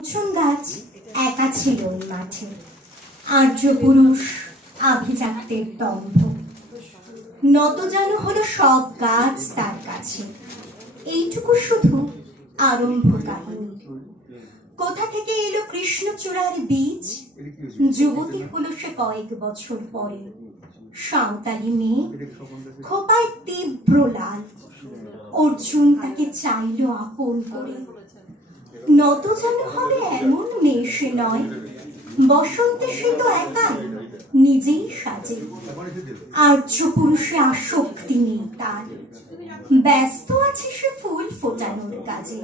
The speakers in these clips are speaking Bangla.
অর্জুন গাছ একা ছিল ওই মাঠে, আর্য পুরুষ আভিজাত্যের দম্ভ। নত যেন হলো সব গাছ তার কাছে। এইটুকু শুধু আরম্ভ কাহিনী। কোথা থেকে এলো কৃষ্ণচূড়ার বীজ? যুবতী হলো সে কয়েক বছর পরে। সাঁওতালি মেয়ে, খোপায় তীব্র লাল। অর্জুন তাকে চাইল আপন করে। নত যেন হবে এমন মেয়ে সে নয়, বসন্তে সে তো একাই নিজেই সাজে। আর্য পুরুষে আসক্তি নেই তার, ব্যস্ত আছে সে ফুল ফোটানোর কাজে।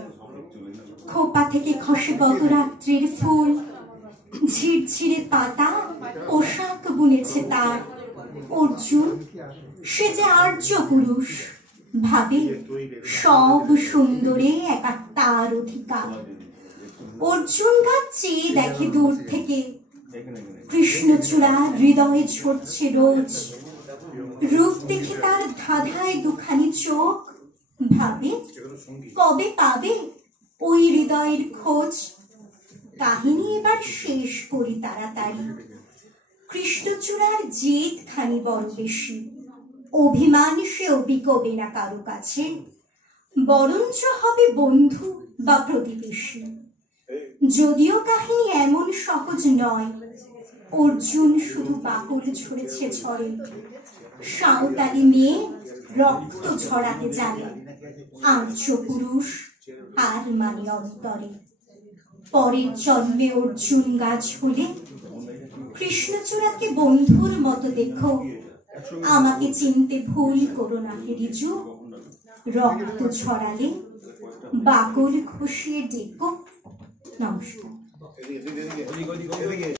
খোপা থেকে খসে গতরাত্রির ফুল, ঝিরঝিরে পাতা পোশাক বুনেছে তার। অর্জুন সে যে আর্য পুরুষ, ভাবে সব সুন্দরে একা তার অধিকার। অর্জুন গাছ চেয়ে দেখে দূর থেকে, কৃষ্ণচূড়া হৃদয়ে ঝরছে রোজ। রূপ দেখে তার ধাঁধায় দুখানি চোখ, ভাবে কবে পাবে ওই হৃদয়ের খোঁজ। কাহিনী এবার শেষ করি তাড়াতাড়ি। কৃষ্ণচূড়ার জেদ খানি বড় বেশি, অভিমান সেও বিকবে না কারো কাছে, বরঞ্চ হবে বন্ধু বা প্রতিবেশী। যদিও কাহিনী এমন সহজ নয়, অর্জুন শুধু বাকল ঝরেছে ঝরে। সাঁওতালি মেয়ে রক্ত ঝরাতে জানে, আর্য পুরুষ আর মানে অন্তরে। পরের জন্মে অর্জুন গাছ হলে কৃষ্ণচূড়াকে বন্ধুর মতো দেখো। আমাকে চিনতে ভুল করো না হে রিজু, রক্ত ছড়ালে বাকল খসিয়ে ডেকো। নমস্কার।